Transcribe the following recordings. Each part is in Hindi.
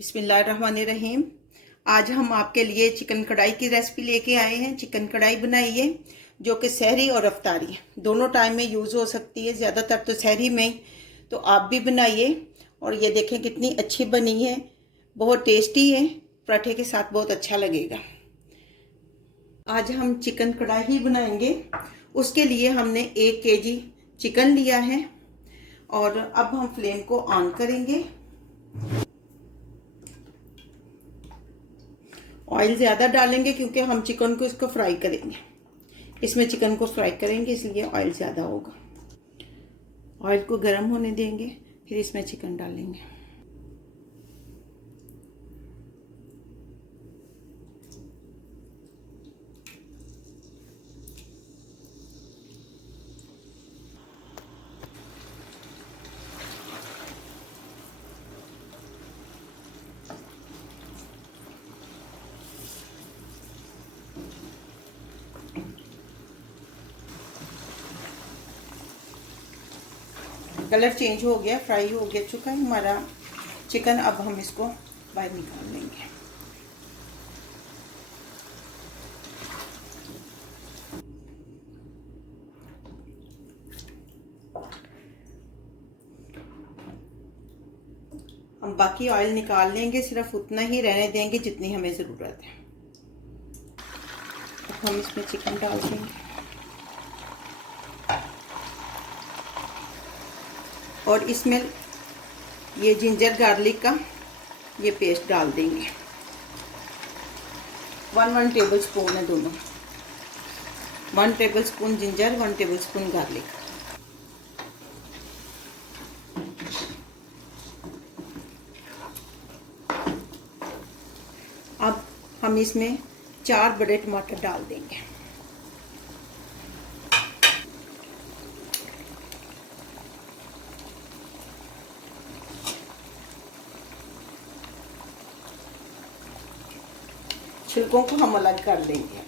बिस्मिल्लाहिर्रहमानिर्रहीम। आज हम आपके लिए चिकन कढ़ाई की रेसिपी लेके आए हैं। चिकन कढ़ाई बनाइए जो कि सहरी और अफ्तारी दोनों टाइम में यूज़ हो सकती है, ज़्यादातर तो सहरी में। तो आप भी बनाइए और ये देखें कितनी अच्छी बनी है, बहुत टेस्टी है, पराठे के साथ बहुत अच्छा लगेगा। आज हम चिकन कढ़ाई ही बनाएंगे। उसके लिए हमने 1 केजी चिकन लिया है और अब हम फ्लेम को ऑन करेंगे। ऑयल ज़्यादा डालेंगे क्योंकि हम चिकन को इसको फ्राई करेंगे, इसमें चिकन को फ्राई करेंगे, इसलिए ऑयल ज़्यादा होगा। ऑयल को गर्म होने देंगे, फिर इसमें चिकन डालेंगे। कलर चेंज हो गया, फ्राई हो गया चुका है हमारा चिकन। अब हम इसको बाहर निकाल लेंगे। हम बाकी ऑयल निकाल लेंगे, सिर्फ उतना ही रहने देंगे जितनी हमें ज़रूरत है। अब हम इसमें चिकन डाल देंगे और इसमें ये जिंजर गार्लिक का ये पेस्ट डाल देंगे। 1 टेबल स्पून है दोनों, 1 table spoon ginger, 1 table spoon garlic. अब हम इसमें 4 बड़े टमाटर डाल देंगे। छिलकों को हम अलग कर लेंगे।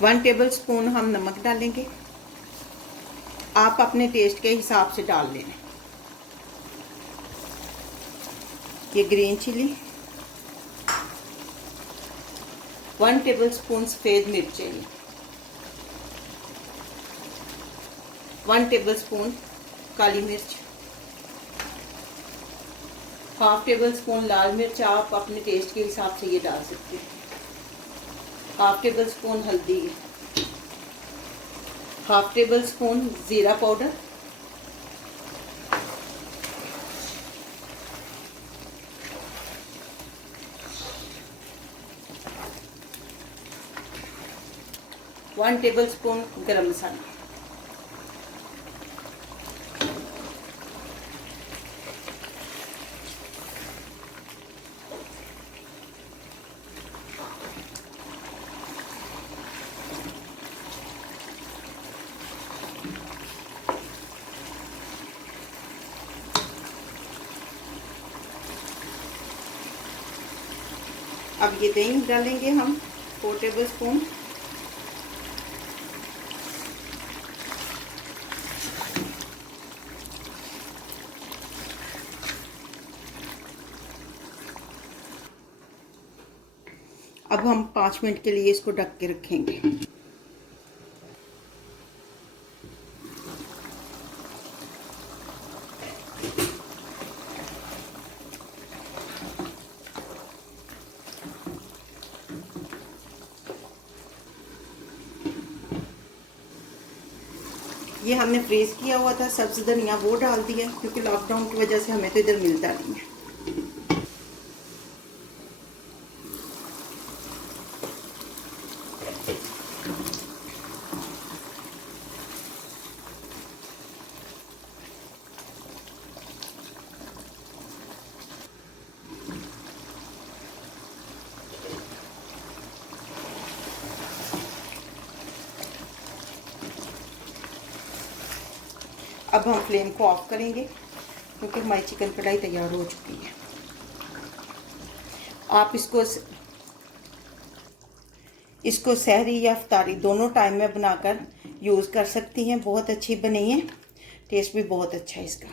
वन टेबल स्पून हम नमक डालेंगे, आप अपने टेस्ट के हिसाब से डाल लें। ये ग्रीन चिली, 1 टेबल स्पून सफ़ेद मिर्चें, 1 टेबल स्पून काली मिर्च, 1/2 टेबल स्पून लाल मिर्च, आप अपने टेस्ट के हिसाब से ये डाल सकते हैं। 1/2 टेबल स्पून हल्दी, 1/2 टेबल स्पून ज़ीरा पाउडर, 1 टेबल स्पून गरम मसाला। अब ये दही डालेंगे हम 4 टेबल स्पून। अब हम 5 मिनट के लिए इसको ढक के रखेंगे। ये हमने फ्रीज किया हुआ था, सब्ज़ धनिया वो डाल दिया क्योंकि लॉकडाउन की वजह से हमें तो इधर मिलता नहीं है। अब हम फ्लेम को ऑफ करेंगे क्योंकि हमारी चिकन कढ़ाई तैयार हो चुकी है। आप इसको सहरी या इफ्तारी दोनों टाइम में बनाकर यूज़ कर सकती हैं। बहुत अच्छी बनी है, टेस्ट भी बहुत अच्छा है इसका।